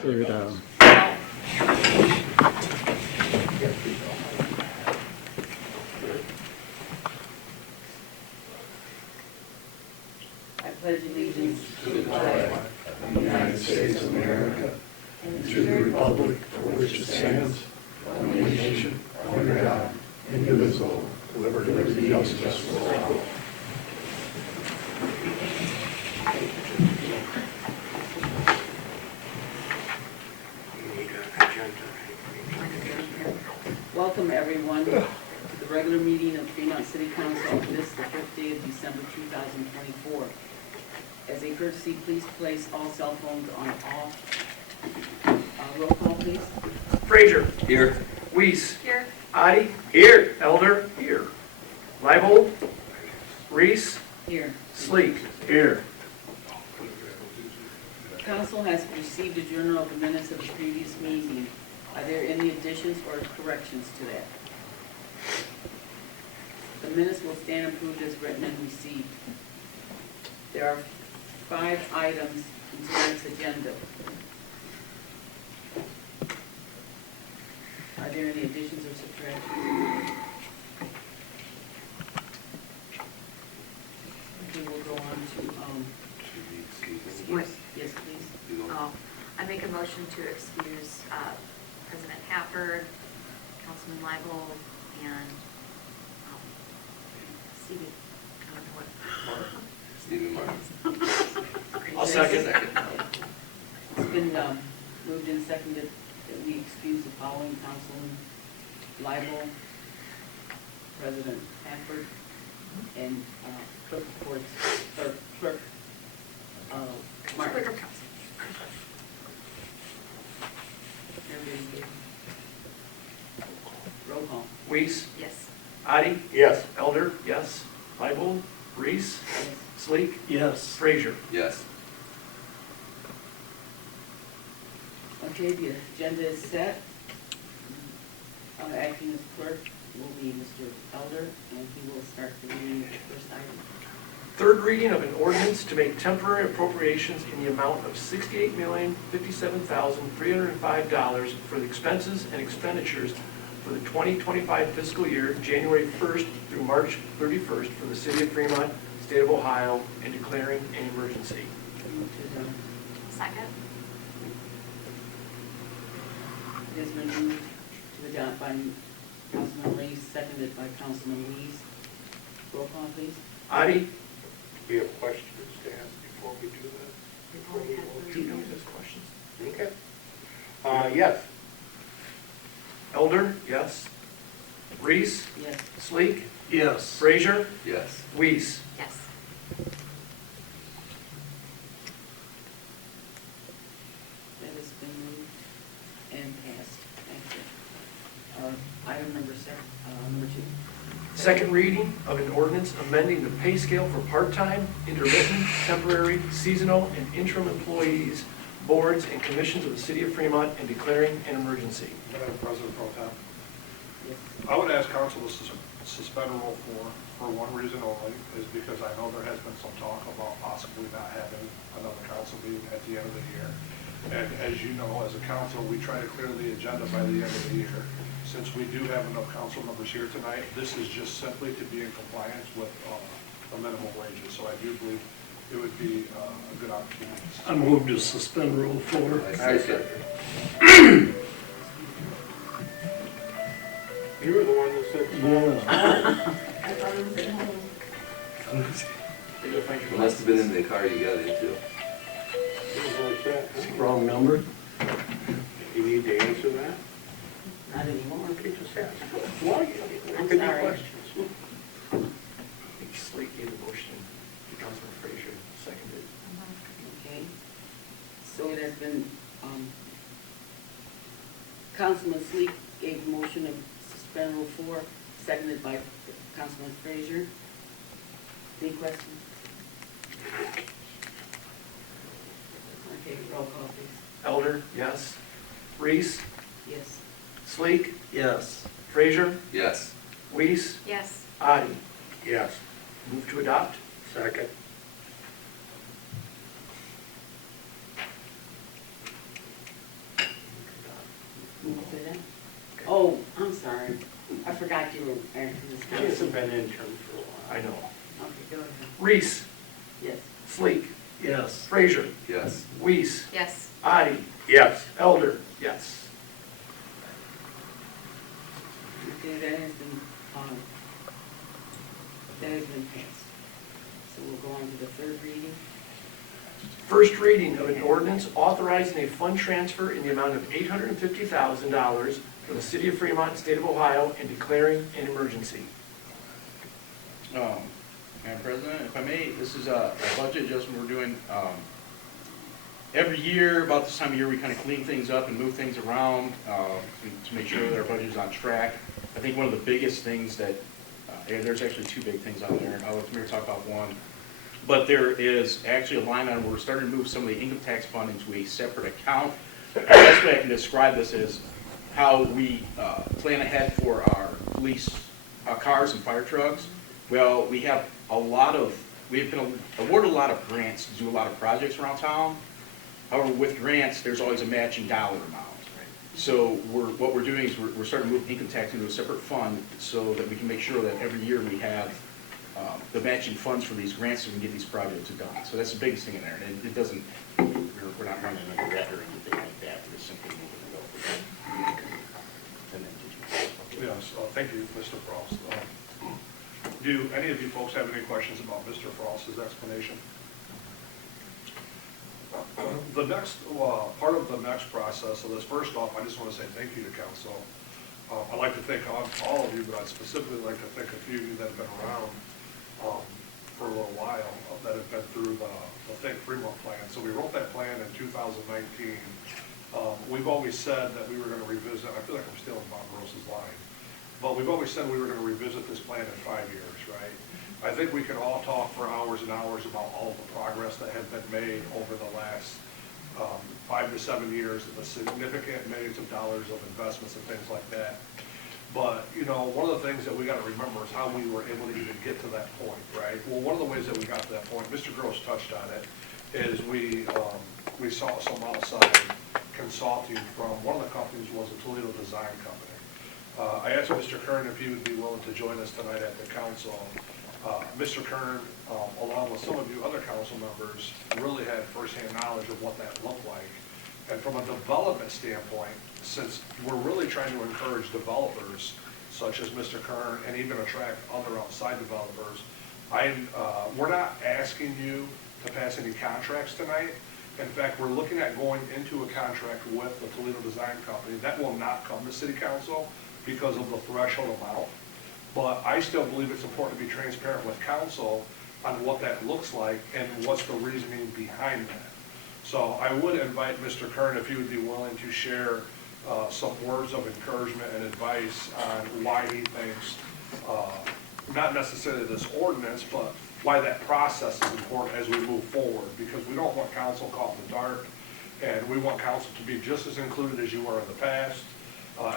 Third, I pledge allegiance to the flag of the United States of America and to the republic for which it stands, one nation, under God, indivisible, with liberty and justice for all. Welcome everyone to the regular meeting of Fremont City Council on this, the 5th day of December 2024. As a courtesy, please place all cell phones on off. Roll call, please. Frazier. Here. Weiss. Here. Adi. Here. Elder. Here. Leibold. Reese. Here. Sleek. Here. Council has received a journal of the minutes of the previous meeting. Are there any additions or corrections to that? The minutes will stand approved as written and received. There are 5 items in tonight's agenda. Are there any additions or subtractions? Okay, we'll go on to, yes, please. I make a motion to excuse President Hafford, Councilman Leibold, and Stevie. I don't know what. Stephen Martin. I'll second. It's been moved and seconded that we excuse the following: Councilman Leibold, President Hafford, and Clerk of Courts, or Clerk Martin. Clerk of Council. Everybody's good. Roll call. Weiss. Yes. Adi. Yes. Elder. Yes. Leibold. Reese. Yes. Sleek. yes. Frazier. Yes. Okay, the agenda is set. Acting as clerk will be Mr. Elder, and he will start the reading of the first item. Third reading of an ordinance to make temporary appropriations in the amount of $68,057,305 for the expenses and expenditures for the 2025 fiscal year, January 1st through March 31st for the city of Fremont, state of Ohio, and declaring an emergency. Move to adopt. Second. It has been moved to adopt by Councilman Reese, seconded by Councilman Weiss. Roll call, please. Adi. We have questions to ask before we do that? Do you know those questions? Okay. Yes. Elder. Yes. Reese. Yes. Sleek. Yes. Frazier. Yes. Weiss. Yes. That has been moved and passed. Thank you. Item number 2. Second reading of an ordinance amending the pay scale for part-time, intermittent, temporary, seasonal, and interim employees, boards, and commissions of the city of Fremont, and declaring an emergency. Madam President Pro Tem, Yes. I would ask council to suspend Rule 4 for one reason only, is because I know there has been some talk about possibly not having another council meeting at the end of the year. And as you know, as a council, we try to clear the agenda by the end of the year. Since we do have enough council members here tonight, this is just simply to be in compliance with the minimum wages. So I do believe it would be a good opportunity. I move to suspend Rule 4. I second. You were the one that said. It must have been in the car you got into. Wrong number? You need to answer that? Not anymore. Okay, just ask. Why? I'm Any sorry. questions? Sleek gave the motion, Councilman Frazier seconded. Okay. So it has been, Councilman Sleek gave the motion to suspend Rule 4, seconded by Councilman Frazier. Any questions? Okay, roll call, please. Elder. Yes. Reese. Yes. Sleek. Yes. Frazier. Yes. Weiss. Yes. Adi. Yes. Move to adopt. Second. sorry. I forgot you were after this. He hasn't been intern for a while. I know. Okay, go ahead. Reese, Yes. Sleek, Yes. Frazier, Yes. Weiss, Yes. Addie, Yes. Elder, yes. Okay, that has been, that has been passed. So we'll go on to the third reading. First reading of an ordinance authorizing a fund transfer in the amount of $850,000 for the city of Fremont, state of Ohio, and declaring an emergency. Madam President, if I may, this is a budget adjustment we're doing. Every year, about this time of year, we kind of clean things up and move things around to make sure that our budget is on track. I think one of the biggest things that, there's actually two big things on there, and I'll let Mayor talk about one. But there is actually a line item where we're starting to move some of the income tax fund into a separate account. The best way I can describe this is how we plan ahead for our police cars and fire trucks. Well, we have we've been awarded a lot of grants to do a lot of projects around town. However, with grants, there's always a matching dollar amount. So what we're doing is we're starting to move income tax into a separate fund so that we can make sure that every year we have the matching funds for these grants so we can get these projects done. So that's the biggest thing in there. And it doesn't, we're not running into debt or anything like that. We're just simply moving it over. And then did you? Yes, thank you, Mr. Frost. Do any of you folks have any questions about Mr. Frost's explanation? The next, part of the next process of this, first off, I just want to say thank you to council. I'd like to thank all of you, but I'd specifically like to thank a few of you that have been around for a little while, that have been through the Think Fremont plan. So we wrote that plan in 2019. We've always said that we were going to revisit, I feel like I'm stealing Bob Gross's line, but we've always said we were going to revisit this plan in 5 years, right? I think we can all talk for hours and hours about all the progress that has been made over the last 5 to 7 years, and the significant millions of dollars of investments and things like that. But, you know, one of the things that we got to remember is how we were able to even get to that point, right? Well, one of the ways that we got to that point, Mr. Gross touched on it, is we saw some outside consulting from one of the companies was a Toledo design company. I asked Mr. Kern if he would be willing to join us tonight at the council. Mr. Kern, along with some of you other council members, really had firsthand knowledge of what that looked like. And from a development standpoint, since we're really trying to encourage developers, such as Mr. Kern, and even attract other outside developers, we're not asking you to pass any contracts tonight. In fact, we're looking at going into a contract with the Toledo Design Company. That will not come to City Council because of the threshold amount. But I still believe it's important to be transparent with council on what that looks like and what's the reasoning behind that. So I would invite Mr. Kern if he would be willing to share some words of encouragement and advice on why he thinks, not necessarily this ordinance, but why that process is important as we move forward, because we don't want council caught in the dark, and we want council to be just as included as you were in the past.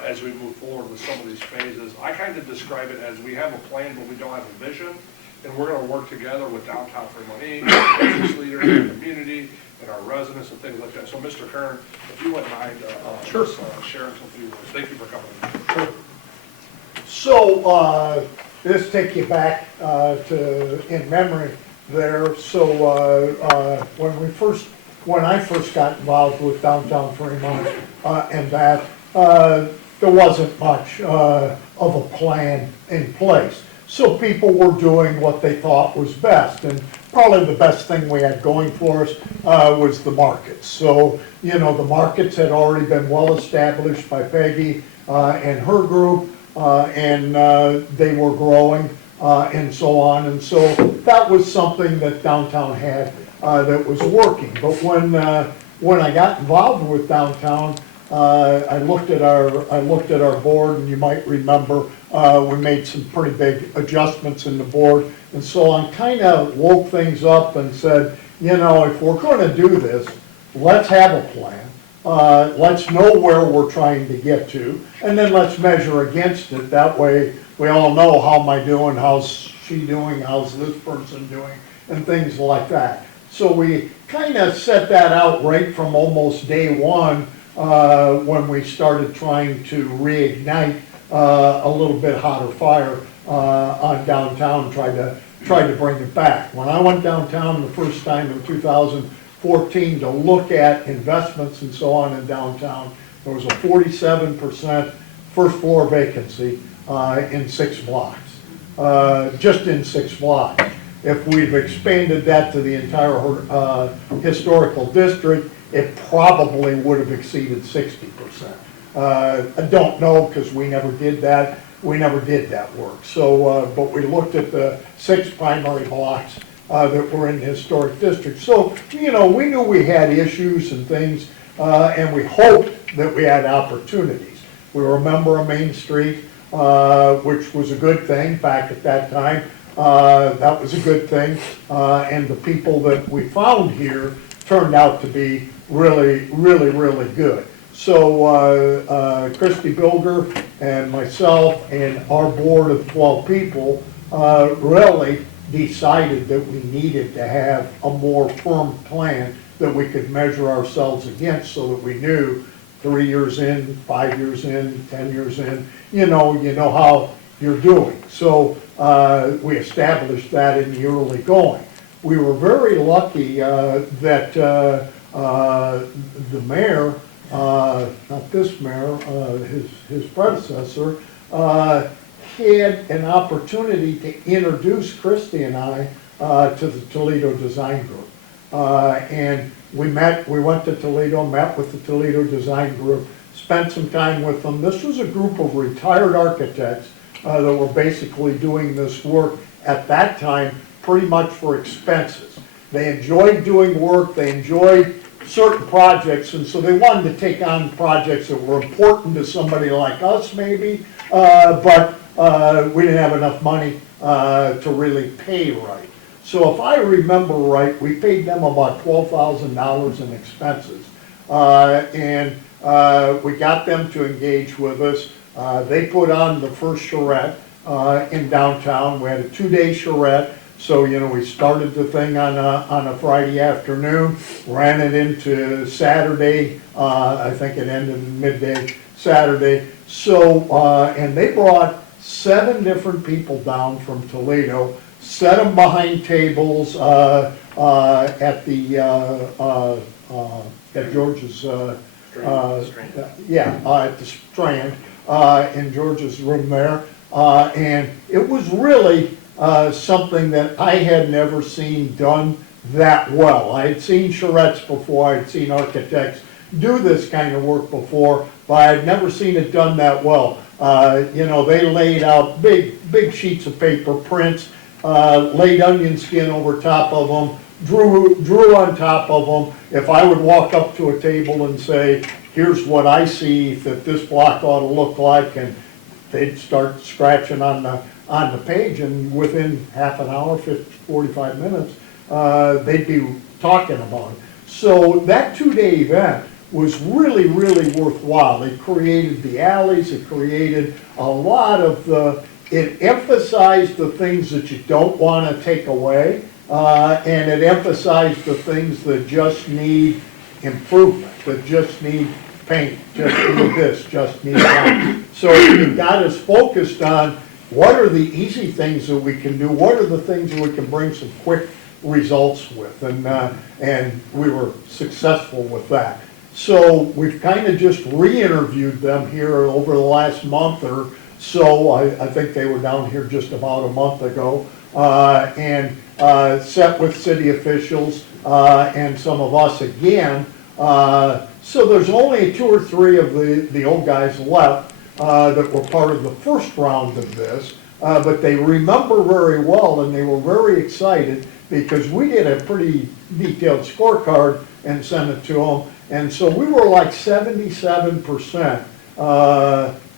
As we move forward with some of these phases, I kind of describe it as we have a plan, but we don't have a vision, and we're going to work together with downtown Fremont, business leaders, and the community, and our residents and things like that. So, Mr. Kern, if you wouldn't mind Sure. sharing some few words. Thank you for coming. So, this take you back in memory there. So, when I first got involved with downtown Fremont and that, there wasn't much of a plan in place. So people were doing what they thought was best, and probably the best thing we had going for us was the markets. So, you know, the markets had already been well established by Peggy and her group, and they were growing and so on. And so that was something that downtown had that was working. But when I got involved with downtown, I looked at our board, and you might remember we made some pretty big adjustments in the board, and so I kind of woke things up and said, you know, if we're going to do this, let's have a plan. Let's know where we're trying to get to, and then let's measure against it. That way, we all know how am I doing, how's she doing, how's this person doing, and things like that. So we kind of set that out right from almost day one. When we started trying to reignite a little bit hotter fire on downtown, tried to bring it back. When I went downtown the first time in 2014 to look at investments and so on in downtown, there was a 47% first floor vacancy in 6 blocks, just in 6 blocks. If we've expanded that to the entire historical district, it probably would have exceeded 60%. I don't know, because we never did that. We never did that work. So, but we looked at the 6 primary blocks that were in the historic district. So, you know, we knew we had issues and things, and we hoped that we had opportunities. We were a member of Main Street, which was a good thing back at that time. That was a good thing. And the people that we found here turned out to be really, really, really good. So Christy Bilger and myself and our board of 12 people really decided that we needed to have a more firm plan that we could measure ourselves against, so that we knew 3 years in, 5 years in, 10 years in, you know how you're doing. So we established that in the early going. We were very lucky that the mayor, not this mayor, his predecessor, had an opportunity to introduce Christy and I to the Toledo Design Group. And we went to Toledo, met with the Toledo Design Group, spent some time with them. This was a group of retired architects that were basically doing this work at that time pretty much for expenses. They enjoyed doing work, they enjoyed certain projects, and so they wanted to take on projects that were important to somebody like us maybe, but we didn't have enough money to really pay right. So if I remember right, we paid them about $12,000 in expenses, and we got them to engage with us. They put on the first charrette in downtown. We had a 2-day charrette. So, you know, we started the thing on a Friday afternoon, ran it into Saturday. I think it ended midday Saturday. So, and they brought 7 different people down from Toledo, set them behind tables at George's, at the Strand, in George's room there. And it was really something that I had never seen done that well. I had seen charrettes before, I had seen architects do this kind of work before, but I had never seen it done that well. You know, they laid out big sheets of paper, prints, laid onion skin over top of them, drew on top of them. If I would walk up to a table and say, here's what I see that this block ought to look like, and they'd start scratching on the page, and within half an hour, 45 minutes, they'd be talking about it. So that 2-day event was really, really worthwhile. It created the alleys, it created a lot of it emphasized the things that you don't want to take away, and it emphasized the things that just need improvement, that just need paint, just need this, just need that. So it got us focused on what are the easy things that we can do, what are the things that we can bring some quick results with, and we were successful with that. So we've kind of just re-interviewed them here over the last month or so. I think they were down here just about a month ago, and set with city officials and some of us again. So there's only 2 or 3 of the old guys left that were part of the first round of this, but they remember very well, and they were very excited because we did a pretty detailed scorecard and sent it to them, and so we were like 77%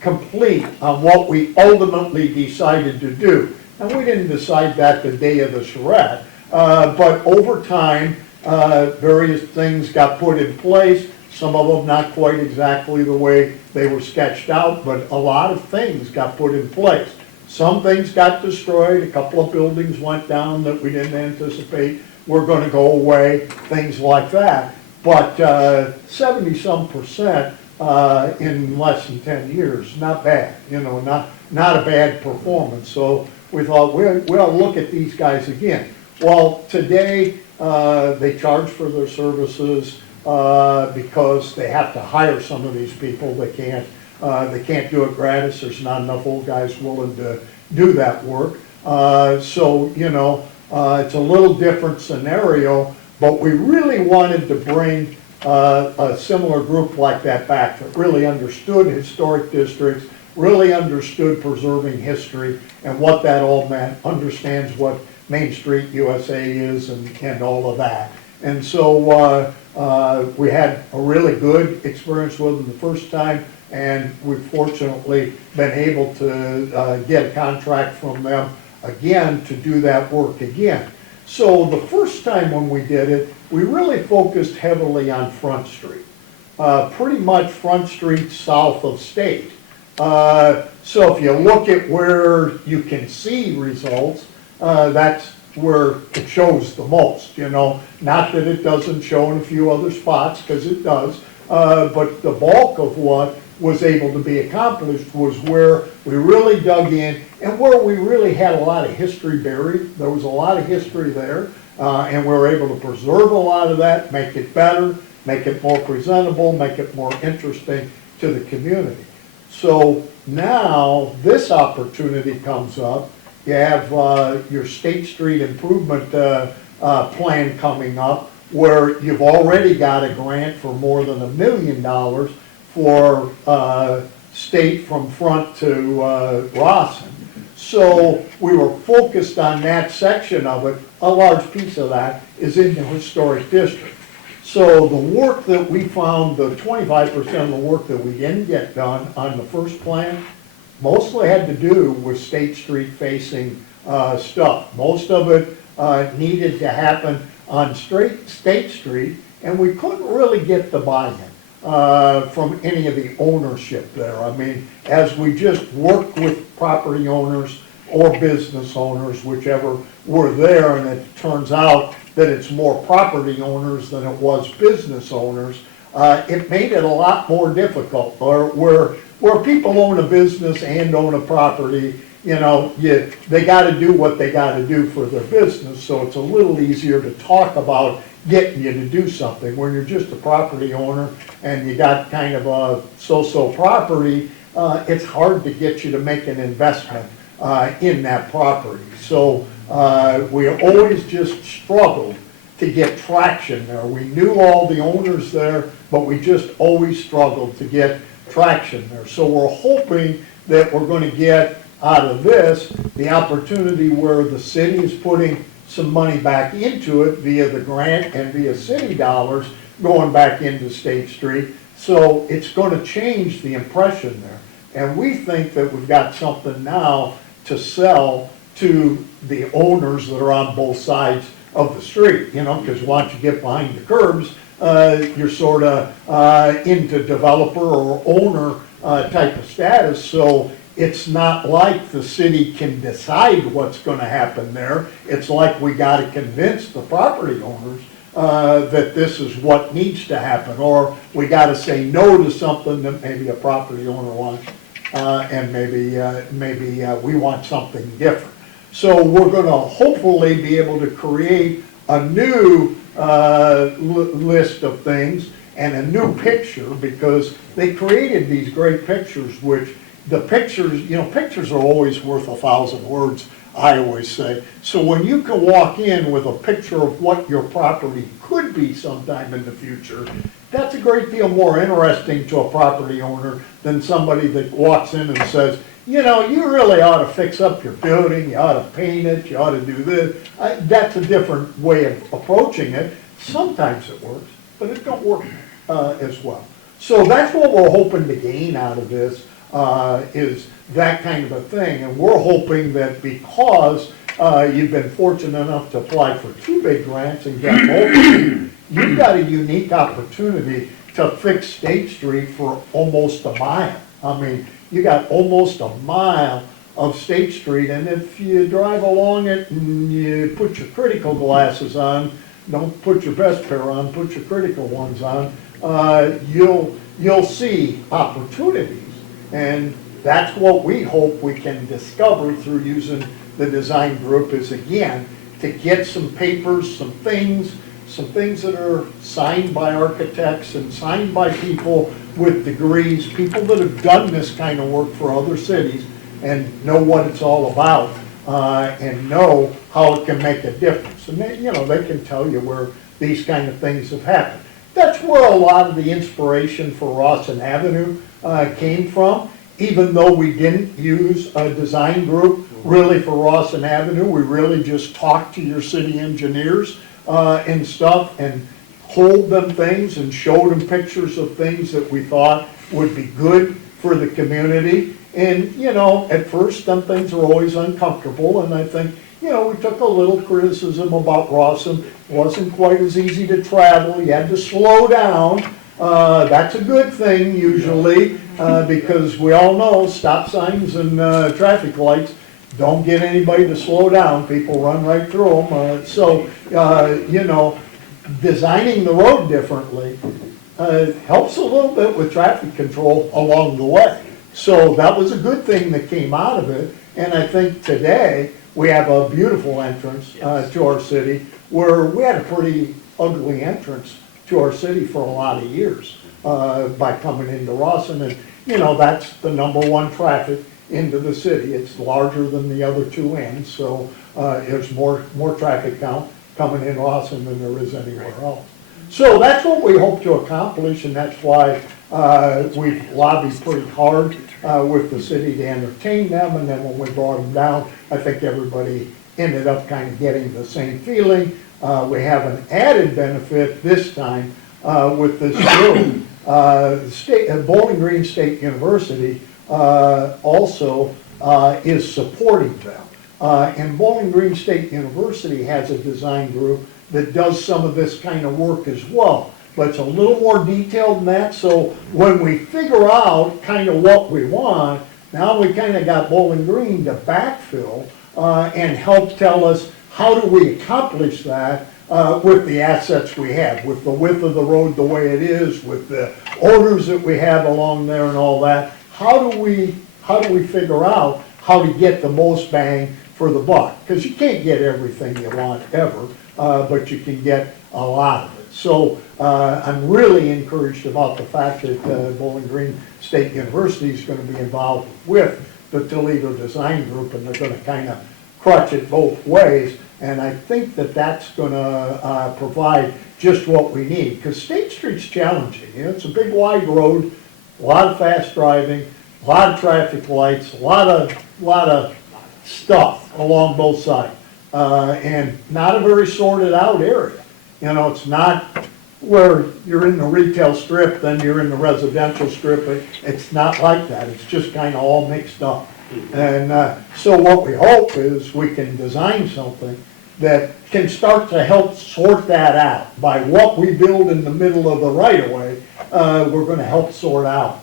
complete on what we ultimately decided to do. And we didn't decide that the day of the charrette, but over time, various things got put in place. Some of them not quite exactly the way they were sketched out, but a lot of things got put in place. Some things got destroyed, a couple of buildings went down that we didn't anticipate were going to go away, things like that. But 70-some% in less than 10 years. Not bad, you know, not a bad performance. So we thought we'll look at these guys again. Well, today they charge for their services because they have to hire some of these people. They can't do it gratis. There's not enough old guys willing to do that work. So, you know, it's a little different scenario, but we really wanted to bring a similar group like that back that really understood historic districts, really understood preserving history and what that all meant, understands what Main Street USA is and all of that. And so we had a really good experience with them the first time, and we've fortunately been able to get a contract from them again to do that work again. So the first time when we did it, we really focused heavily on Front Street. Pretty much Front Street south of State. So if you look at where you can see results, that's where it shows the most, you know. Not that it doesn't show in a few other spots, because it does, but the bulk of what was able to be accomplished was where we really dug in and where we really had a lot of history buried. There was a lot of history there, and we were able to preserve a lot of that, make it better, make it more presentable, make it more interesting to the community. So now this opportunity comes up. You have your State Street improvement plan coming up, where you've already got a grant for more than $1 million for state from Front to Rawson. So we were focused on that section of it. A large piece of that is in the historic district. So the work that we found, the 25% of the work that we didn't get done on the first plan, mostly had to do with State Street facing stuff. Most of it needed to happen on State Street, and we couldn't really get the buy-in from any of the ownership there. I mean, as we just worked with property owners or business owners, whichever were there, and it turns out that it's more property owners than it was business owners, it made it a lot more difficult. Where people own a business and own a property, you know, they got to do what they got to do for their business, so it's a little easier to talk about getting you to do something. When you're just a property owner and you got kind of a so-so property, it's hard to get you to make an investment in that property. So we always just struggled to get traction there. We knew all the owners there, but we just always struggled to get traction there. So we're hoping that we're going to get out of this the opportunity where the city is putting some money back into it via the grant and via city dollars going back into State Street. So it's going to change the impression there. And we think that we've got something now to sell to the owners that are on both sides of the street, you know, because once you get behind the curbs, you're sort of into developer or owner type of status. So it's not like the city can decide what's going to happen there. It's like we got to convince the property owners that this is what needs to happen, or we got to say no to something that maybe a property owner wants, and maybe we want something different. So we're going to hopefully be able to create a new list of things and a new picture, because they created these great pictures, which the pictures, you know, pictures are always worth 1,000 words, I always say. So when you can walk in with a picture of what your property could be sometime in the future, that's a great deal more interesting to a property owner than somebody that walks in and says, you know, you really ought to fix up your building, you ought to paint it, you ought to do this. That's a different way of approaching it. Sometimes it works, but it don't work as well. So that's what we're hoping to gain out of this, is that kind of a thing. And we're hoping that because you've been fortunate enough to apply for 2 big grants and get both of them, you've got a unique opportunity to fix State Street for almost a mile. I mean, you got almost a mile of State Street, and if you drive along it and you put your critical glasses on, don't put your best pair on, put your critical ones on, you'll you'll see opportunities. And that's what we hope we can discover through using the design group is, again, to get some papers, some things that are signed by architects and signed by people with degrees, people that have done this kind of work for other cities and know what it's all about, and know how it can make a difference. And they, they can tell you where these kind of things have happened. That's where a lot of the inspiration for Rawson Avenue came from. Even though we didn't use a design group really for Rawson Avenue, we really just talked to your city engineers and stuff and told them things and showed them pictures of things that we thought would be good for the community. And, at first, some things are always uncomfortable, and I think, we took a little criticism about Rawson. It wasn't quite as easy to travel. You had to slow down. That's a good thing usually, because we all know stop signs and traffic lights don't get anybody to slow down. People run right through them. So, designing the road differently helps a little bit with traffic control along the way. So that was a good thing that came out of it. And I think today we have a beautiful entrance to our city, where we had a pretty ugly entrance to our city for a lot of years by coming into Rawson. And, that's the #1 traffic into the city. It's larger than the other two ends, so there's more traffic count coming in Rawson than there is anywhere else. So that's what we hope to accomplish, and that's why we've lobbied pretty hard with the city to entertain them. And then when we brought them down, I think everybody ended up kind of getting the same feeling. We have an added benefit this time with this group. Bowling Green State University also is supporting them. And Bowling Green State University has a design group that does some of this kind of work as well. But it's a little more detailed than that, so when we figure out kind of what we want, now we kind of got Bowling Green to backfill and help tell us how do we accomplish that with the assets we have, with the width of the road the way it is, with the odors that we have along there and all that. How do we figure out how to get the most bang for the buck? Because you can't get everything you want ever, but you can get a lot of it. So I'm really encouraged about the fact that Bowling Green State University is going to be involved with the Toledo Design Group, and they're going to kind of crutch it both ways. And I think that that's going to provide just what we need, because State Street's challenging. It's a big wide road, a lot of fast driving, a lot of traffic lights, a lot of stuff along both sides, and not a very sorted out area. It's not where you're in the retail strip, then you're in the residential strip. It's not like that. It's just kind of all mixed up. And so what we hope is we can design something that can start to help sort that out. By what we build in the middle of the right-of-way, we're going to help sort out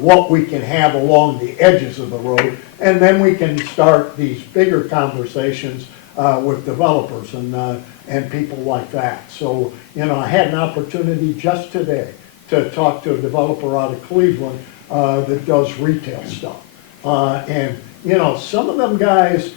what we can have along the edges of the road. And then we can start these bigger conversations with developers and people like that. So, I had an opportunity just today to talk to a developer out of Cleveland that does retail stuff. And, some of them guys,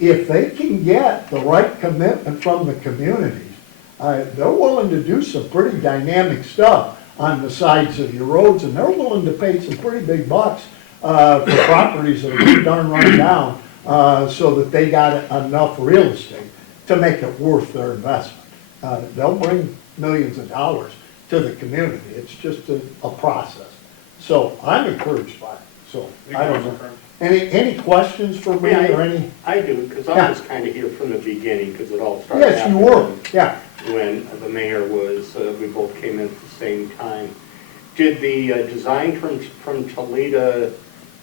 if they can get the right commitment from the communities, they're willing to do some pretty dynamic stuff on the sides of your roads, and they're willing to pay some pretty big bucks for properties that are pretty darn run down, so that they got enough real estate to make it worth their investment. They'll bring millions of dollars to the community. It's just a process. So I'm encouraged by it. So I don't know. Any questions for me or any? I do, because I was kind of here from the beginning, because it all started. Yes, you were, yeah. When the mayor was, we both came in at the same time. Did the design from Toledo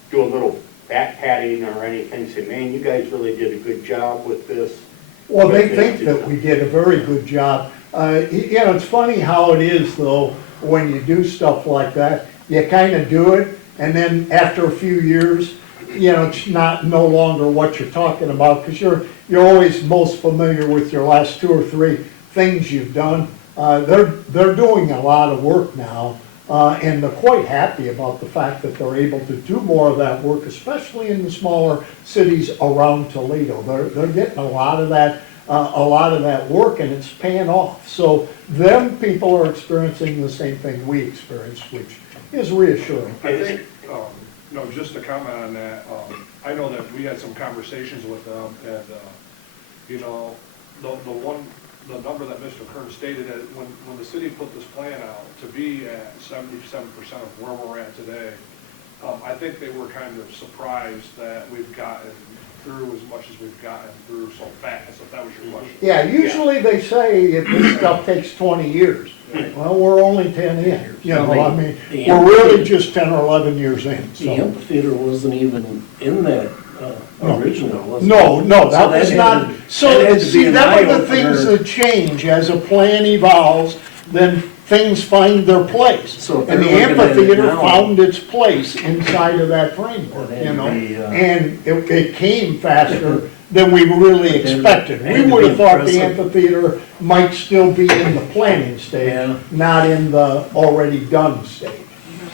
do a little back patting or anything, say, man, you guys really did a good job with this? Well, they think that we did a very good job. It's funny how it is, though, when you do stuff like that. You kind of do it, and then after a few years, it's no longer what you're talking about, because you're always most familiar with your last 2 or 3 things you've done. they're doing a lot of work now, and they're quite happy about the fact that they're able to do more of that work, especially in the smaller cities around Toledo. They're getting a lot of that work, and it's paying off. So them people are experiencing the same thing we experienced, which is reassuring. I think, just to comment on that, I know that we had some conversations with them, and, the number that Mr. Kern stated, that when the city put this plan out, to be at 77% of where we're at today, I think they were kind of surprised that we've gotten through as much as we've gotten through so fast, if that was your question. Yeah, usually they say if this stuff takes 20 years. Well, we're only 10 in, I mean, we're really just 10 or 11 years in, The so. amphitheater wasn't even in that original, was it? No, that So was had not, to- so, had to be see, an that were the eye-opener. things that change as a plan evolves, then things find their place. So if And the they're looking at it amphitheater now- found its place inside of that framework, It had to be, And it came faster than we really But then expected. it We had to would be have thought the impressive. amphitheater might still be in the planning stage, Yeah. not in the already done stage.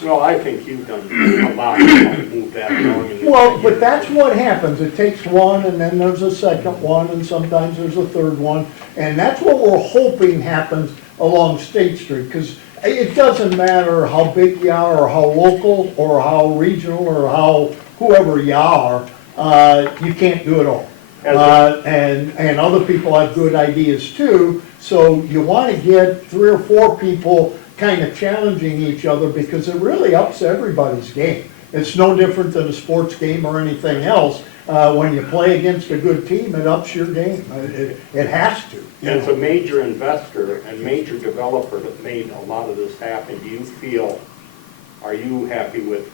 Well, I think you've done a lot to move that along. in the- Well, but that's what happens, it takes one, and then there's a second one, and sometimes there's a third one, and that's what we're hoping happens along State Street, because it doesn't matter how big you are, or how local, or how regional, or how whoever you are, you can't do it all. And other people have good ideas too, so you want to get 3 or 4 people kind of challenging each other, because it really ups everybody's game. It's no different than a sports game or anything else. When you play against a good team, it ups your game. It has to. As a major investor and major developer that made a lot of this happen, are you happy with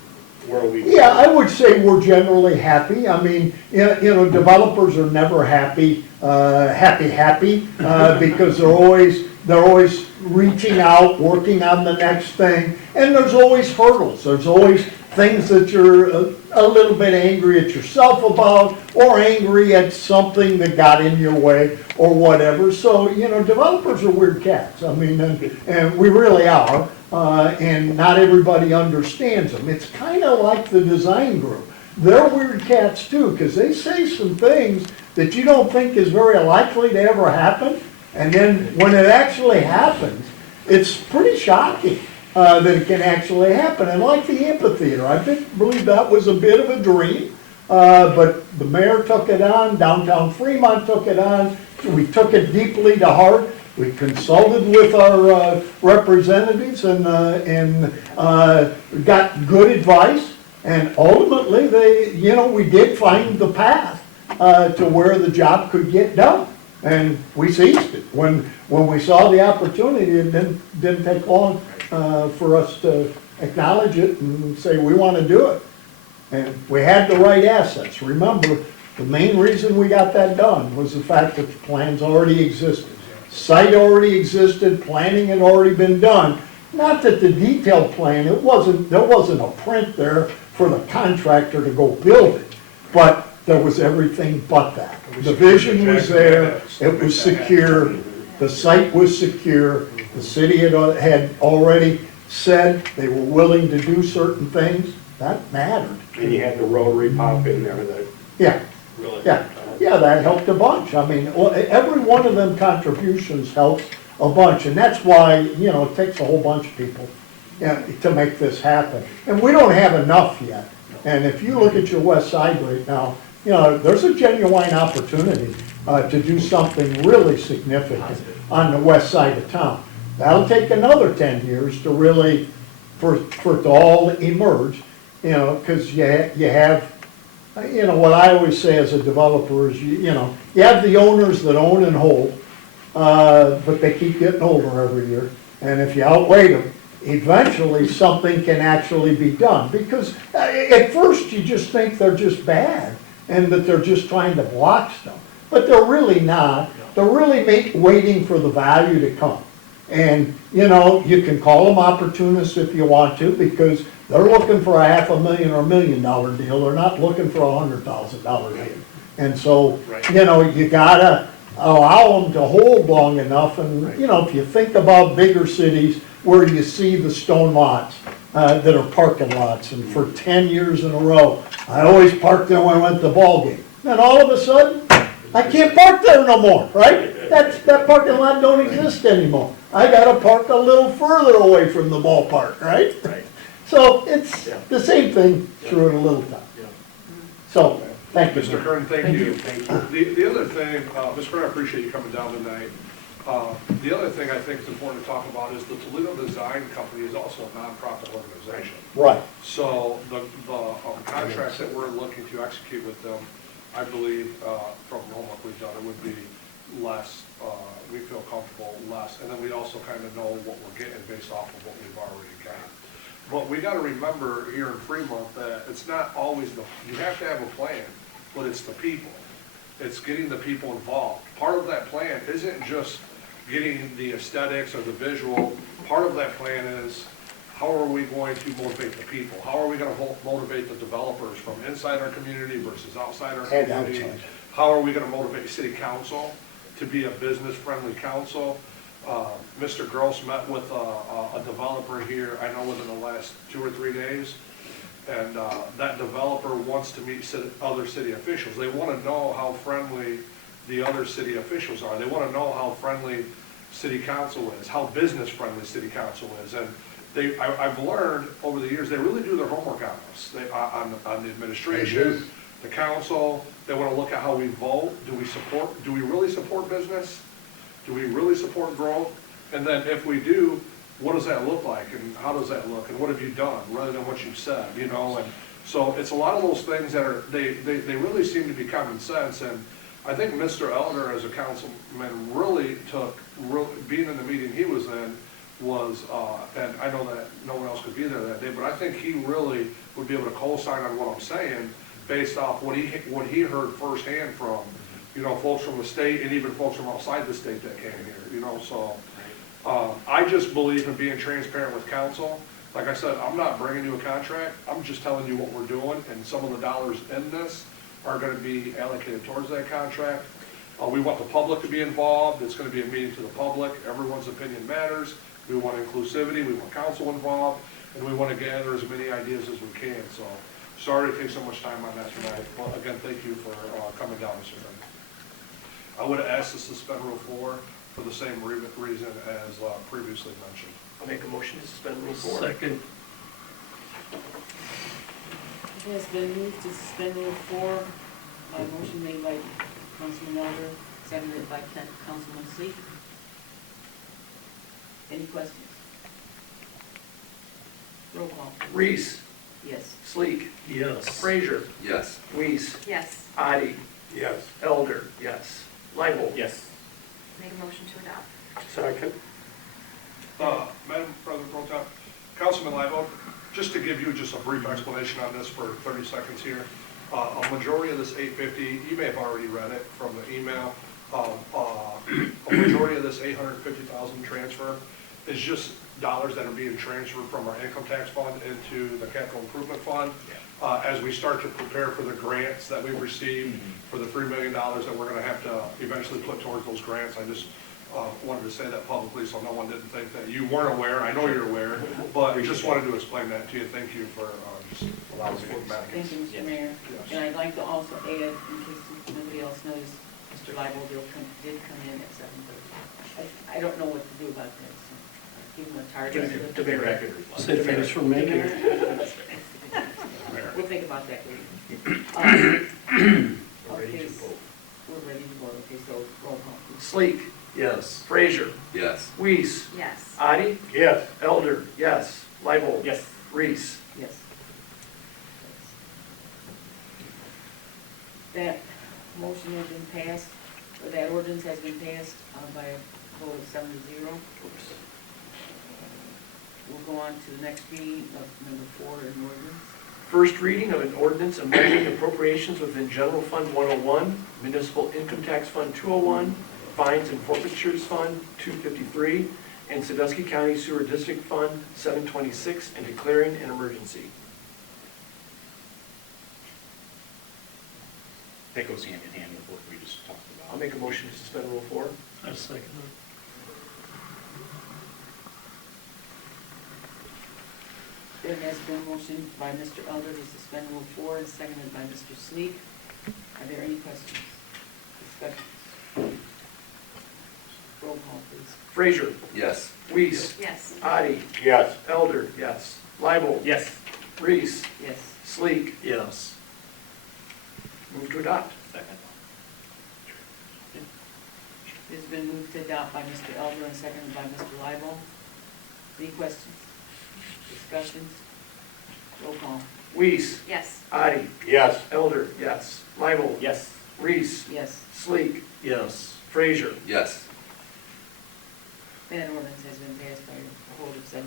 where we? Yeah, I would say we're generally happy. I mean, developers are never happy, because they're always reaching out, working on the next thing, and there's always hurdles. There's always things that you're a little bit angry at yourself about, or angry at something that got in your way, or whatever. So, developers are weird cats. I mean, and we really are, and not everybody understands them. It's kind of like the design group. They're weird cats too, because they say some things that you don't think is very likely to ever happen, and then when it actually happens, it's pretty shocking. That it can actually happen. And like the amphitheater, I believe that was a bit of a dream, but the mayor took it on, downtown Fremont took it on, we took it deeply to heart, we consulted with our representatives and got good advice, and ultimately we did find the path to where the job could get done. And we seized it. When we saw the opportunity, it didn't take long for us to acknowledge it and say, we want to do it. And we had the right assets. Remember, the main reason we got that done was the fact that the plans already existed. Site already existed, planning had already been done. Not that the detailed plan, there wasn't a print there for the contractor to go build it, but there was everything but that. The vision was there, it was secure, the site was secure, the city had already said they were willing to do certain things, that mattered. And you had the Rotary pop in there that Yeah, really. yeah, that helped a bunch. I mean, every one of them contributions helps a bunch, and that's why, it takes a whole bunch of people to make this happen. And we don't have enough yet. And if you look at your west side right now, there's a genuine opportunity to do something really significant on the west side of town. That'll take another 10 years to really, for it to all emerge, because you have, what I always say as a developer is, you have the owners that own and hold, but they keep getting older every year. And if you outweigh them, eventually something can actually be done. Because at first you just think they're just bad and that they're just trying to block stuff. But they're really not. They're really waiting for the value to come. And, you can call them opportunists if you want to, because they're looking for a $500,000 or $1 million deal. They're not looking for a $100,000 deal. And so, you gotta allow them to hold long enough, and, you know, if you think about bigger cities where you see the stone lots, that are parking lots, and for 10 years in a row, I always parked there when I went to the ball game. Then all of a sudden, I can't park there no more, right? That parking lot don't exist anymore. I gotta park a little further away from the ballpark, right? Right. So it's Yeah. the same thing through in a little town. Yeah. So, thank you. Mr. Kern, thank you. The other thing, Mr. Kern, I appreciate you coming down tonight. The other thing I think is important to talk about is the Toledo Design Company is also a nonprofit organization. Right. So the contracts that we're looking to execute with them, I believe, from homework we've done, it would be less, we feel comfortable less. And then we also kind of know what we're getting based off of what we've already got. But we got to remember here in Fremont that it's not always you have to have a plan, but it's the people. It's getting the people involved. Part of that plan isn't just getting the aesthetics or the visual. Part of that plan is how are we going to motivate the people? How are we going to motivate the developers from inside our community versus outside our And community? outside. How are we going to motivate city council to be a business-friendly council? Mr. Gross met with a developer here, I know within the last 2 or 3 days, and that developer wants to meet other city officials. They want to know how friendly the other city officials are. They want to know how friendly city council is, how business-friendly city council is. And I've learned over the years, they really do their homework on us, on the administration, the council. They want to look at how we vote. Do we really support business? Do we really support growth? And then if we do, what does that look like? And how does that look? And what have you done rather than what you've said, you know? And so it's a lot of those things that are, they really seem to be common sense. And I think Mr. Elder as a councilman really took, being in the meeting he was in was, and I know that no one else could be there that day, but I think he really would be able to co-sign on what I'm saying based off what he heard firsthand from, you know, folks from the state and even folks from outside the state that came here, you know, so. I just believe in being transparent with council. Like I said, I'm not bringing you a contract, I'm just telling you what we're doing, and some of the dollars in this are gonna be allocated towards that contract. We want the public to be involved, it's gonna be a meeting to the public, everyone's opinion matters. We want inclusivity, we want council involved, and we want to gather as many ideas as we can, so. Sorry to take so much time on that tonight, but again, thank you for coming down, Mr. Chairman. I would have asked to suspend Rule 4 for the same reason as previously mentioned. I'll make a motion to suspend Rule 4. Second. It has been moved to suspend Rule 4 by motion made by Councilman Elder, seconded by Councilman Sleek. Any questions? Roll call. Reese, Yes. Sleek, Yes. Frazier, Yes. Weiss, Yes. Adi, Yes. Elder, yes. Lible. Yes. Make a motion to adopt. Second. Madam President Pro Tem, Councilman Livo, just to give you just a brief explanation on this for 30 seconds here. A majority of this 850, you may have already read it from the email, a majority of this 850,000 transfer is just dollars that are being transferred from our income tax fund into the capital improvement fund. As we start to prepare for the grants that we've received for the $3 million that we're gonna have to eventually put towards those grants, I just wanted to say that publicly so no one didn't think that you weren't aware. I know you're aware, but I just wanted to explain that to you. Thank you for just allowing me to put that. Thank you, Mr. Mayor. Yes. And I'd like to also add, in case nobody else knows, Mr. Lible did come in at 7:30. I don't know what to do about that, so give him a target. To be record. Say thanks for making it. We'll think about that later. Okay, we're ready to vote. Okay, so roll call, please. Sleek, Yes. Frazier, Yes. Weiss, Yes. Adi, Yes. Elder, yes. Lible. Yes. Reese. Yes. That motion has been passed, or that ordinance has been passed by a vote of 7-0. We'll go on to the next reading of number 4 in ordinance. First reading of an ordinance amending appropriations within General Fund 101, Municipal Income Tax Fund 201, Fines and Forfeitures Fund 253, and Sandusky County Sewer District Fund 726, and declaring an emergency. That goes hand in hand with what we just talked about. I'll make a motion to suspend Rule 4. I second There has been motion by Mr. Elder to suspend Rule 4 and seconded by Mr. Sleek. Are there any questions? Discussions? Roll call, please. Frazier. Yes. Weiss. Yes. Addie. Yes. Elder. Yes. Lible. Yes. Reese. Yes. Sleek. it. Yes. Move to adopt. Second. It has been moved to adopt by Mr. Elder and seconded by Mr. Lible. Any questions? Discussions? Roll call. Weiss. Yes. Addie. Yes. Elder. Yes. Lible. Yes. Reese. Yes. Sleek. Yes. Frazier. Yes. That ordinance has been passed by a vote of 7-0.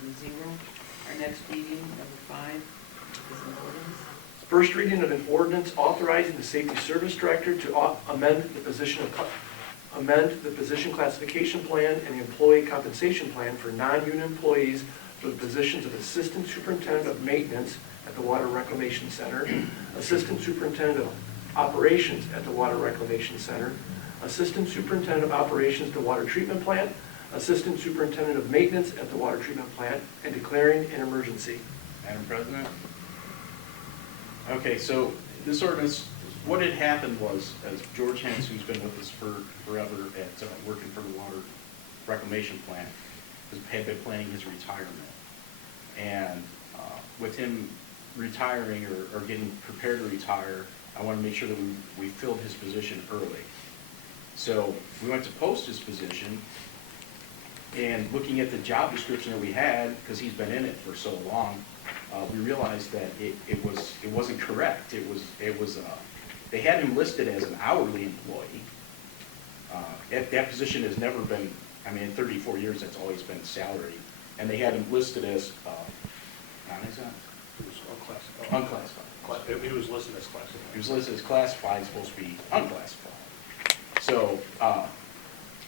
Our next reading, number 5, is an ordinance. First reading of an ordinance authorizing the Safety Service Director to amend the position classification plan and the employee compensation plan for non-union employees for the positions of Assistant Superintendent of Maintenance at the Water Reclamation Center, Assistant Superintendent of Operations at the Water Reclamation Center, Assistant Superintendent of Operations at the Water Treatment Plant, Assistant Superintendent of Maintenance at the Water Treatment Plant, and declaring an emergency. Madam President? Okay, so this ordinance, what had happened was, as George Hens, who's been with us forever at, working for the Water Reclamation Plant, had been planning his retirement. And with him retiring or getting prepared to retire, I want to make sure that we filled his position early. So we went to post his position, and looking at the job description that we had, because he's been in it for so long, we realized that it wasn't correct. They had him listed as an hourly employee. That position has never been, I mean, in 34 years, that's always been salary. And they had him listed as, It was unclassified. unclassified. He was listed as classified. He was listed as classified, he's supposed to be unclassified. So,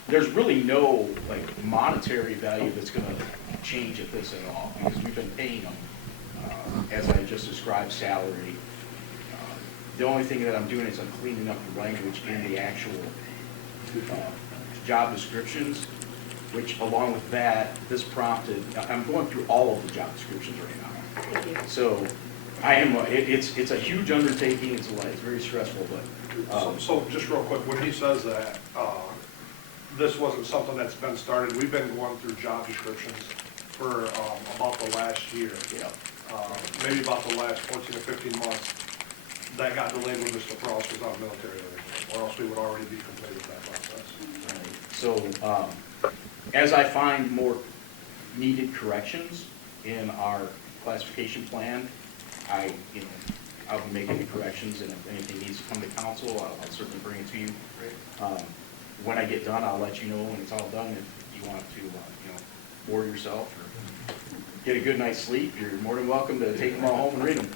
there's really no, like, monetary value that's gonna change at this at all, because we've been paying him, as I just described, salary. The only thing that I'm doing is I'm cleaning up the language in the actual, job descriptions, which along with that, this prompted, I'm going through all of the job descriptions right now. Thank you. So, I am, it's a huge undertaking, it's very stressful, but, So just real quick, when he says that, this wasn't something that's been started, we've been going through job descriptions for about the last year. yeah. Maybe about the last 14 or 15 months. That got delayed when Mr. Frost was on military leave, or else we would already be completed with that process. So, as I find more needed corrections in our classification plan, I'll be making the corrections, and if anything needs to come to council, I'll certainly bring it to you. When I get done, I'll let you know when it's all done. If you want to, bore yourself or get a good night's sleep, you're more than welcome to take them all home and read them.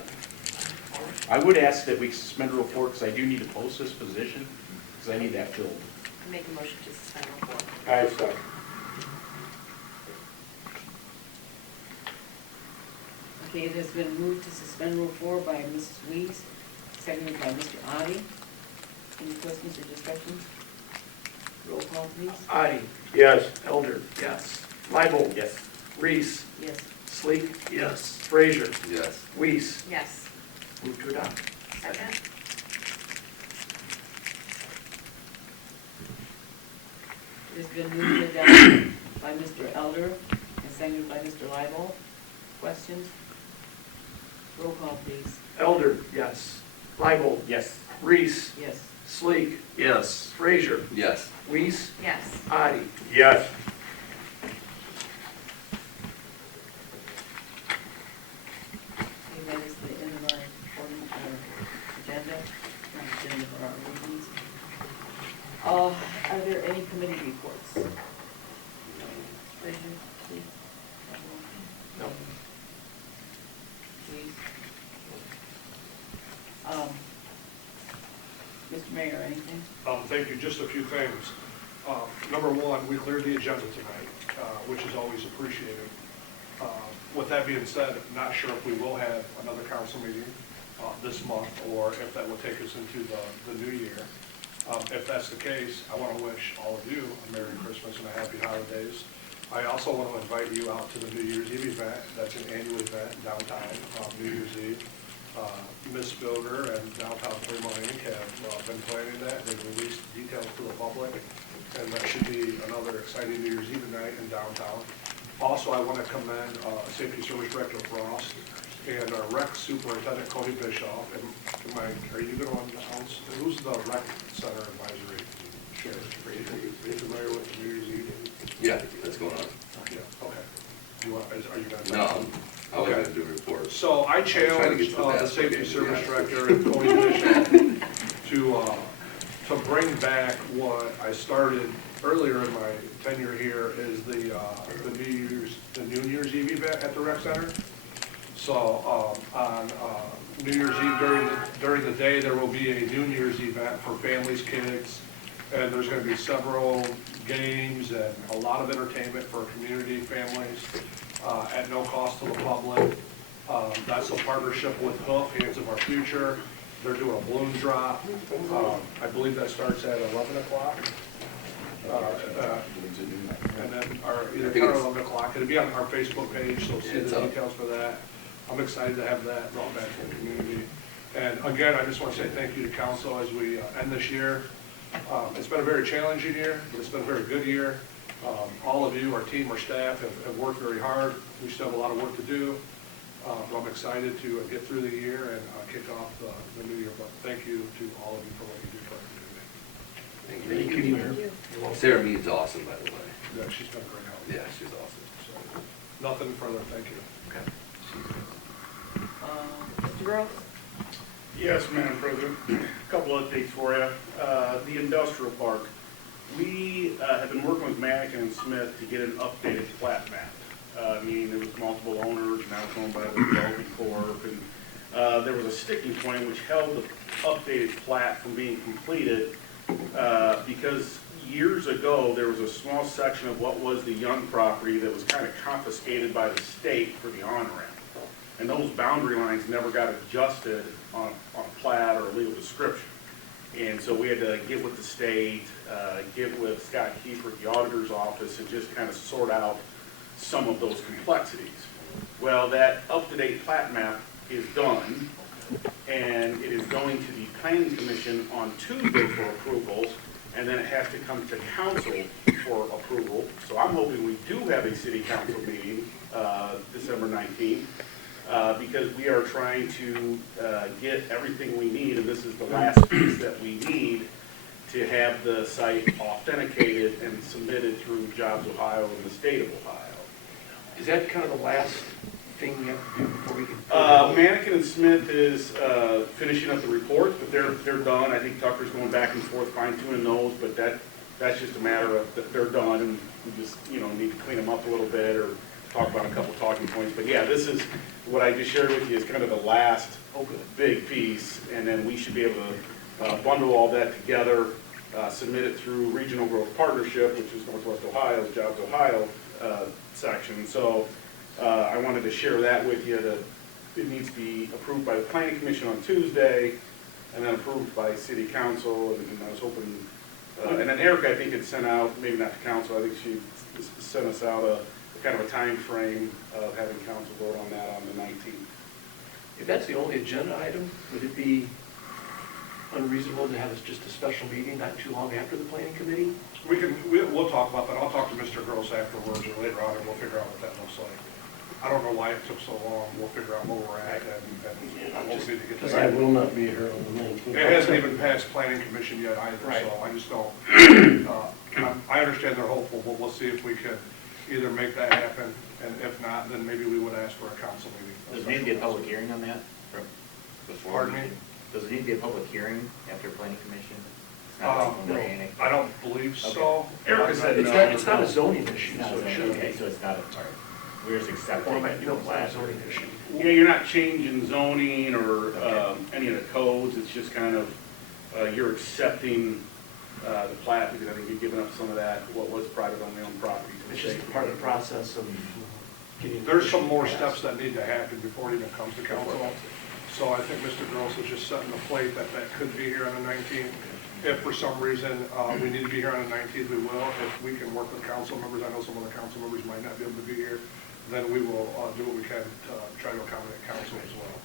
I would ask that we suspend Rule 4, because I do need to post this position, because I need that filled. I make a motion to suspend Rule 4. I second. Okay, it has been moved to suspend Rule 4 by Mrs. Weiss, seconded by Mr. Addie. Any questions or discussions? Roll call, please. Addie. Yes. Elder. Yes. Lible. Yes. Reese. Yes. Sleek. Yes. Frazier. Yes. Weiss. Yes. Move to adopt. Second? It has been moved to adopt by Mr. Elder and seconded by Mr. Lible. Questions? Roll call, please. Elder. Yes. Lible. Yes. Reese. Yes. Sleek. Yes. Frazier. Yes. Weiss. Yes. Addie. Yes. Okay, that is the end of our agenda, not agenda for our meetings. Are there any committee reports? Frazier, please. No. Please. Mr. Mayor, anything? Thank you, just a few things. Number one, we cleared the agenda tonight, which is always appreciated. With that being said, not sure if we will have another council meeting this month, or if that will take us into the new year. If that's the case, I want to wish all of you a Merry Christmas and a Happy Holidays. I also want to invite you out to the New Year's Eve event. That's an annual event downtown, New Year's Eve. Miss Builder and Downtown Fremont Inc. have been planning that. They've released details to the public, and that should be another exciting New Year's Eve night in downtown. Also, I want to commend Safety Service Director Frost and our rec superintendent Cody Bischoff. And are you going to announce who's the rec center advisory? Sure. Are you familiar with the New Year's Eve? Yeah, that's going on. Yeah. Okay. Are you going to? No, I was going to do a report. So I trying to get challenged to the the best Safety game, Service yeah. Director and Cody Bishop to bring back what I started earlier in my tenure here is the New Year's Eve event at the rec center. So on New Year's Eve during the day, there will be a New Year's event for families, kids, and there's going to be several games and a lot of entertainment for community families at no cost to the public. That's a partnership with Hoof, Hands of Our Future. They're doing a balloon drop. I believe that starts at 11 o'clock. And then either 10 or 11 o'clock. It'll be on our Facebook page, so see the details for that. I'm excited to have that brought back to the community. And again, I just want to say thank you to council as we end this year. It's been a very challenging year, but it's been a very good year. All of you, our team, our staff have worked very hard. We still have a lot of work to do. But I'm excited to get through the year and kick off the new year. But thank you to all of you for what you do for our community. Thank you. Thank you. Sarah Mead's awesome, by the way. Yeah, she's been great help. Yeah, she's awesome. So, nothing further. Thank you. Mr. Gross? Yes, Madam President. A couple updates for you. The industrial park. We have been working with Mannequin and Smith to get an updated plat map. Meaning there was multiple owners, now it's owned by the Development Corp. And there was a sticking point which held the updated plat from being completed because years ago there was a small section of what was the Young property that was kind of confiscated by the state for the on-ramp. And those boundary lines never got adjusted on a plat or a legal description. And so we had to get with the state, get with Scott Kiefer at the auditor's office and just kind of sort out some of those complexities. Well, that up-to-date plat map is done, and it is going to the Planning Commission on Tuesday for approval, and then it has to come to council for approval. So I'm hoping we do have a city council meeting December 19th, because we are trying to get everything we need, and this is the last piece that we need to have the site authenticated and submitted through Jobs Ohio and the state of Ohio. Is that kind of the last thing you have to do before we can? Mannequin and Smith is finishing up the reports, but they're done. I think Tucker's going back and forth fine tuning those, but that's just a matter of they're done, and we just need to clean them up a little bit or talk about a couple talking points. But yeah, this is what I just shared with you is kind of the last big piece, and then we should be able to bundle all that together, submit it through Regional Growth Partnership, which is Northwest Ohio's Jobs Ohio section. So I wanted to share that with you. That it needs to be approved by the Planning Commission on Tuesday, and then approved by City Council. And I was hoping, and then Erica, I think, had sent out, maybe not to council, I think she sent us out a kind of a time frame of having council vote on that on the 19th. If that's the only agenda item, would it be unreasonable to have just a special meeting not too long after the planning committee? We'll talk about that. I'll talk to Mr. Gross afterwards or later on, and we'll figure out what that looks like. I don't know why it took so long. We'll figure out where we're at, and we'll see to get Because this. I will not be here on the 19th. It hasn't even passed planning commission yet either, Right. so I just don't. I understand they're hopeful, but we'll see if we can either make that happen, and if not, then maybe we would ask for a council meeting. Does it need to be a public hearing on that? Before? Pardon me? Does it need to be a public hearing after planning commission? It's not like No, organic? I don't believe so. Erica said It's not a zoning issue, It's not so it zoning, shouldn't okay, be. so it's not a part. We're just accepting. Or, it's not a zoning issue. Yeah, you're not changing zoning or any of the codes. It's just kind of you're accepting the plat, because I think you're giving up some of that, what was private-only owned property. to the It's just state. part of the process of getting. There's some more steps that need to happen before it even comes to council. So I think Mr. Gross is just setting the plate that could be here on the 19th. If for some reason we need to be here on the 19th, we will. If we can work with council members, I know some of the council members might not be able to be here, then we will do what we can to try to accommodate council as well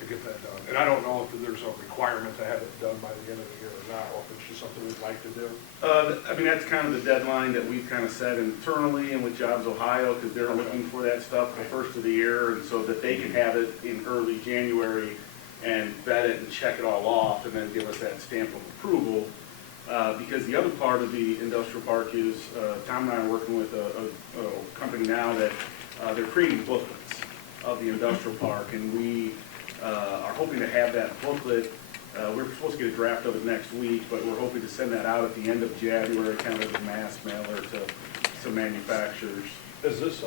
to get that done. And I don't know if there's a requirement to have it done by the end of the year or not, or if it's just something we'd like to do. I mean, that's kind of the deadline that we've kind of set internally and with Jobs Ohio, because they're looking for that stuff the first of the year, and so that they can have it in early January and vet it and check it all off, and then give us that stamp of approval. Because the other part of the industrial park is, Tom and I are working with a company now that they're creating booklets of the industrial park, and we are hoping to have that booklet. We're supposed to get a draft of it next week, but we're hoping to send that out at the end of January, kind of as a mass mailer to some manufacturers. Is this,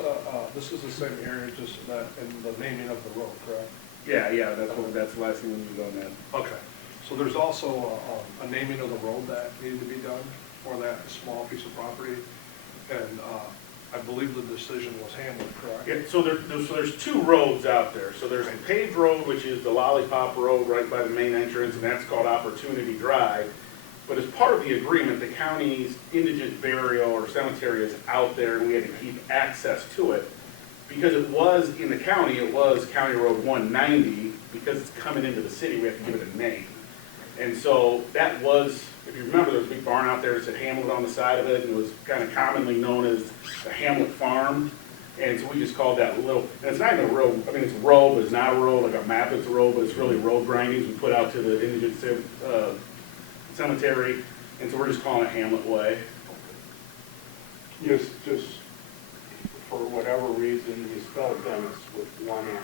this is the same area, just that, in the naming of the road, correct? Yeah, that's the last thing we need on that. Okay. So there's also a naming of the road that needed to be done for that small piece of property. And I believe the decision was Hamlet, correct? Yeah, so there's two roads out there. So there's the paved road, which is the Lollipop Road right by the main entrance, and that's called Opportunity Drive. But as part of the agreement, the county's indigent burial or cemetery is out there, and we had to keep access to it. Because it was in the county, it was County Road 190. Because it's coming into the city, we have to give it a name. And so that was, if you remember, there was a big barn out there that said Hamlet on the side of it, and it was kind of commonly known as the Hamlet Farm. And so we just called that little, and it's not even a road, I mean, it's a road, but it's not a road, like a map it's a road, but it's really road grindings we put out to the indigent cemetery. And so we're just calling it Hamlet Way. Just for whatever reason, you spell Dennis with one N.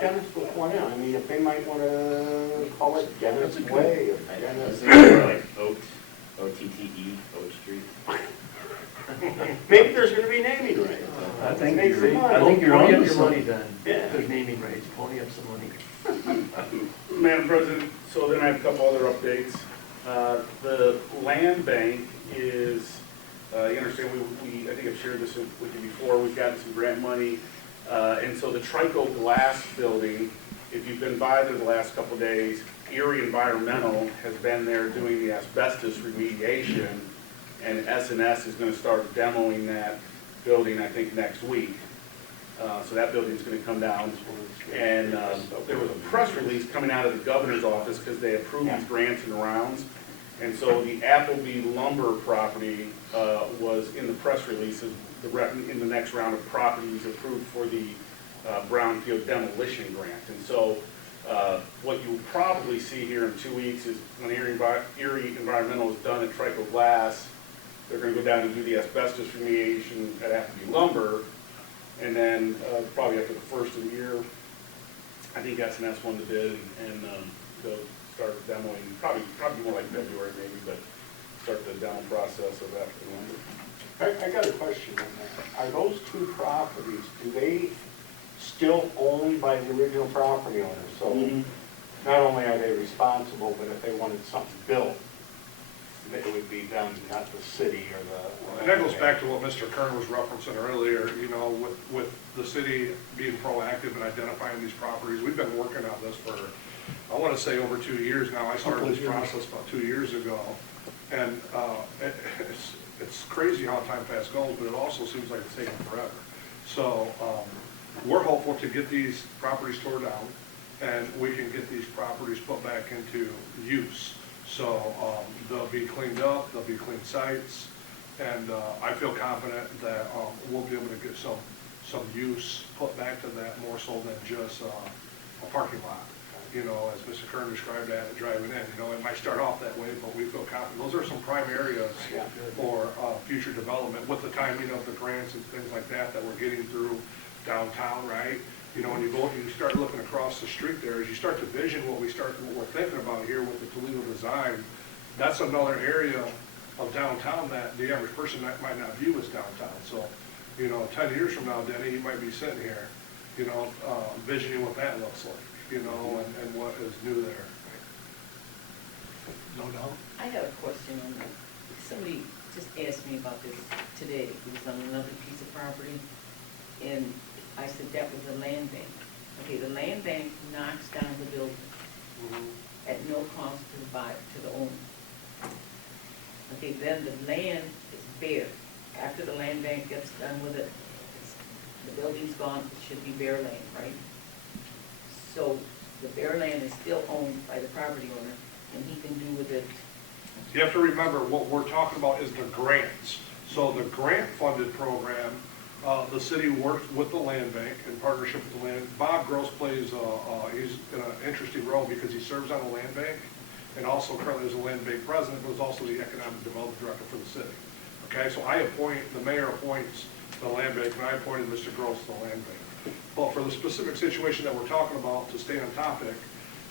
Dennis with one N. I mean, if they might want to call it Dennis Way, or Dennis. Like Oat, O-T-T-E, Oat Street. Maybe there's going to be naming rights. I think Make you're, some money. I think you're Pony on up to your money something. then. Yeah. There's naming rights, pony up some money. Madam President, so then I have a couple other updates. The land bank is, you understand, I think I've shared this with you before, we've gotten some grant money. And so the Trico Glass building, if you've been by there the last couple of days, Erie Environmental has been there doing the asbestos remediation, and S&S is going to start demoing that building, I think, next week. So that building's going to come down. And there was a press release coming out of the governor's office because they approved these grants and rounds. And so the Appleby lumber property was in the press releases in the next round of properties approved for the brownfield demolition grant. And so what you'll probably see here in 2 weeks is when Erie Environmental is done at Trico Glass, they're going to go down and do the asbestos remediation at Appleby lumber. And then probably after the first of the year, I think S&S won the bid, and they'll start demoing, probably more like February maybe, but start the demo process of that. I got a question on that. Are those two properties, do they still owned by the original property owner? So not only are they responsible, but if they wanted something built, it would be them, not the city or the... And that goes back to what Mr. Kern was referencing earlier, you know, with the city being proactive in identifying these properties. We've been working on this for, I want to say, over 2 years now. I started this process about 2 years ago. And it's crazy how time fast goes, but it also seems like it's taking forever. So we're hopeful to get these properties tore down, and we can get these properties put back into use. So they'll be cleaned up, they'll be clean sites, and I feel confident that we'll be able to get some use put back to that, more so than just a parking lot. You know, as Mr. Kern described that, driving in, you know, it might start off that way, but we feel confident. Those are some prime areas for future development with the timing of the grants and things like that we're getting through downtown, right? You know, when you go, you start looking across the street there, as you start to vision what we're thinking about here with the Toledo design, that's another area of downtown that the average person might not view as downtown. So, you know, 10 years from now, Denny, you might be sitting here, you know, visioning what that looks like, you know, and what is new there. No doubt. I have a question on that. Somebody just asked me about this today. It was on another piece of property, and I said that was the land bank. Okay, the land bank knocks down the building. at no cost to the owner. Okay, then the land is bare. After the land bank gets done with it, the building's gone, it should be bare land, right? So the bare land is still owned by the property owner, and he can do with it. You have to remember, what we're talking about is the grants. So the grant-funded program, the city works with the land bank in partnership with the land. Bob Gross plays, he's in an interesting role because he serves on the land bank and also currently is a land bank president, but is also the economic development director for the city. Okay, so the mayor appoints the land bank, and I appointed Mr. Gross to the land bank. But for the specific situation that we're talking about, to stay on topic,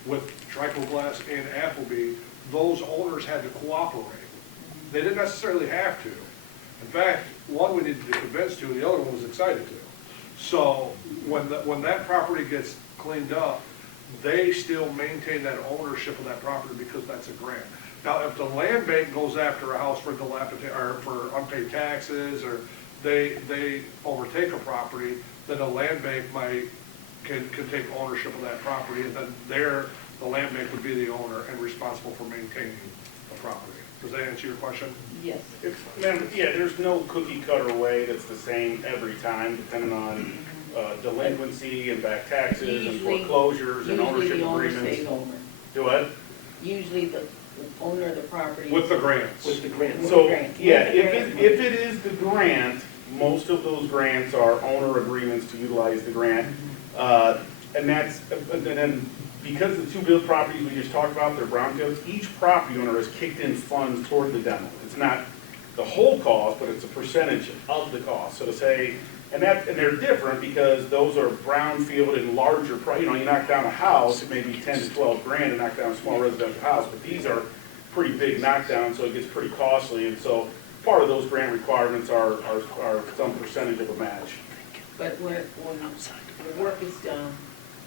with Trico Glass and Appleby, those owners had to cooperate. They didn't necessarily have to. In fact, one we needed to convince to, and the other one was excited to. So when that property gets cleaned up, they still maintain that ownership of that property because that's a grant. Now, if the land bank goes after a house for or for unpaid taxes, or they overtake a property, then the land bank can take ownership of that property, and then the land bank would be the owner and responsible for maintaining the property. Does that answer your question? Yes. Yeah, there's no cookie cutter way that's the same every time, depending on delinquency and back taxes and Usually- foreclosures and ownership Usually the owner agreements. stays owner. Do what? Usually the owner of the property. With the grants. With the grant. So, grant. yeah, With the if grant. it is the grant, most of those grants are owner agreements to utilize the grant. And then because the two build properties we just talked about, they're brownfields, each property owner has kicked in funds toward the demo. It's not the whole cost, but it's a percentage of the cost. So to say, and they're different because those are brownfield and larger, you knock down a house, it may be 10 to 12 grand to knock down a small residential house, but these are pretty big knockdowns, so it gets pretty costly. And so part of those grant requirements are some percentage of a match. But when the work is done,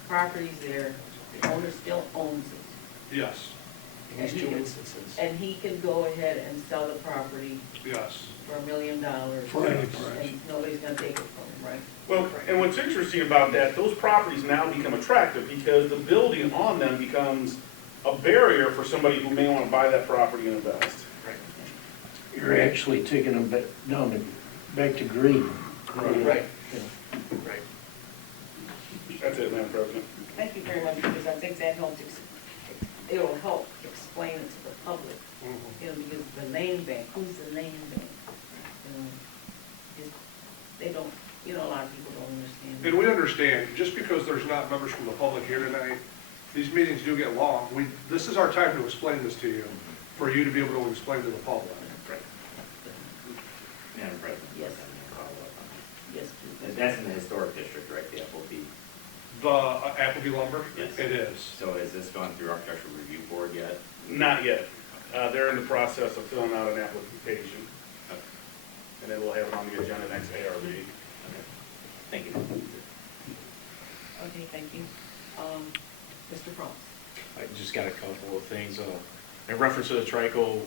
property's there, the owner still owns it. Yes, In these two instances. And he can go ahead and sell the property yes. for $1 million. For any price. And nobody's gonna take it from him, right? Well, and what's interesting about that, those properties now become attractive because the building on them becomes a barrier for somebody who may want to buy that property and invest. You're actually taking them back to green. Right. Yeah. Right. That's it, Madam President. Thank you very much, because I think that helps, it'll help explain it to the public. Mhm. You know, because the land bank, who's the land bank? You know, they don't, a lot of people don't understand. And we understand, just because there's not members from the public here tonight, these meetings do get long. This is our time to explain this to you, for you to be able to explain to the public. Madam President? Yes. Follow up on that. Yes, please. That's in the historic district, right, the Appleby? The Appleby lumber? Yes. It is. So has this gone through Architectural Review Board yet? Not yet. They're in the process of filling out an application, and then we'll have it on the agenda next ARB. Okay. Thank you. Okay, thank you. Mr. Frost? I just got a couple of things. In reference to the Trico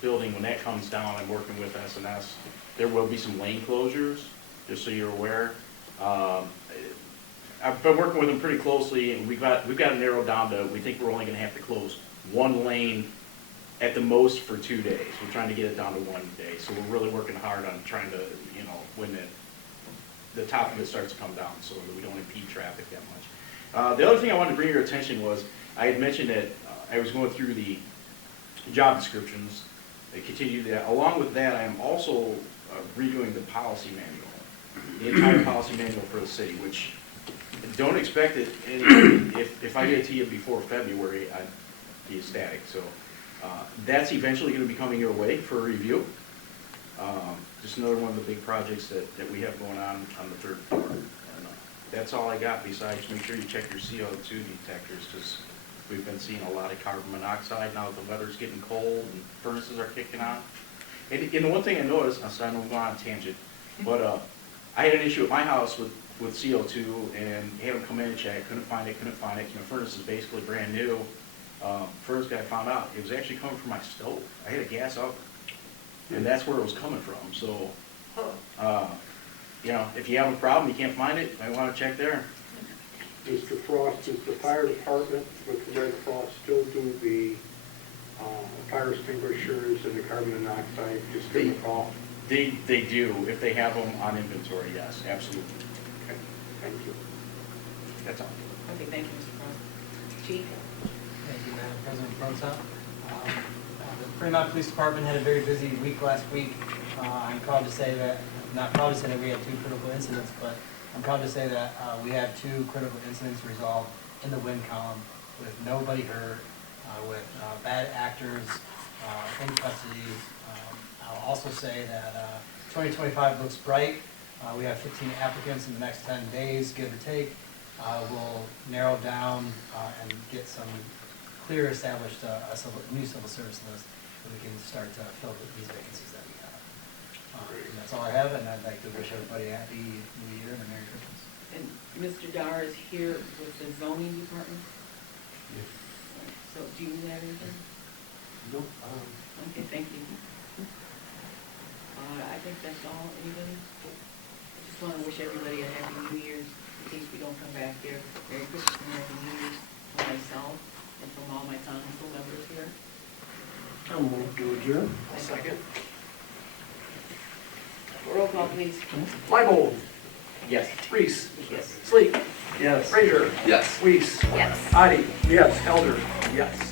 building, when that comes down, I'm working with SNS. There will be some lane closures, just so you're aware. I've been working with them pretty closely, and we've got it narrowed down to, we think we're only gonna have to close one lane at the most for 2 days. We're trying to get it down to 1 day. So we're really working hard on trying to, when the top of it starts to come down, so that we don't impede traffic that much. The other thing I wanted to bring your attention was, I had mentioned that I was going through the job descriptions. I continue that. Along with that, I am also redoing the policy manual, the entire policy manual for the city, which don't expect it. If I get it to you before February, I'd be ecstatic. So that's eventually going to be coming your way for review. Just another one of the big projects that we have going on the third floor. And, that's all I got, besides make sure you check your CO2 detectors, because we've been seeing a lot of carbon monoxide now that the weather's getting cold and furnaces are kicking on. And the one thing I noticed, I know I'm going on a tangent, but I had an issue at my house with CO2, and had them come in and check, couldn't find it. Furnace is basically brand new. First guy found out it was actually coming from my stove. I had a gas oven, and that's where it was coming from. So, if you have a problem, you can't find it, you might want to check there. Mr. Frost, does the fire department with the Red Cross still do the fire extinguishers and the carbon monoxide, just give them a call? They do, if they have them on inventory, yes, absolutely. Okay, thank you. That's all. Okay, thank you, Mr. Frost. Chief? Thank you, Madam President Pro Tem. The Fremont Police Department had a very busy week last week. I'm proud to say that, not proud to say that we had 2 critical incidents, but I'm proud to say that we had 2 critical incidents resolved in the wind column with nobody hurt, with bad actors in custody. I'll also say that 2025 looks bright. We have 15 applicants in the next 10 days, give or take. We'll narrow down and get some clear established new civil service list so we can start to fill these vacancies that we have. And that's all I have, and I'd like to wish everybody a happy New Year and a Merry Christmas. And Mr. Dar is here with the zoning department? So do you have anything? Nope. Okay, thank you. I think that's all. Anybody? I just want to wish everybody a happy New Year's in case we don't come back here. Merry Christmas and Happy New Year's from myself and from all my council members here. I'll move to adjourn. I'll second. Roll call, please. Leibold, Yes. Reese, Yes. Sleek, Yes. Frazier, Yes. Weiss, Yes. Addie. Yes. Elder. Yes.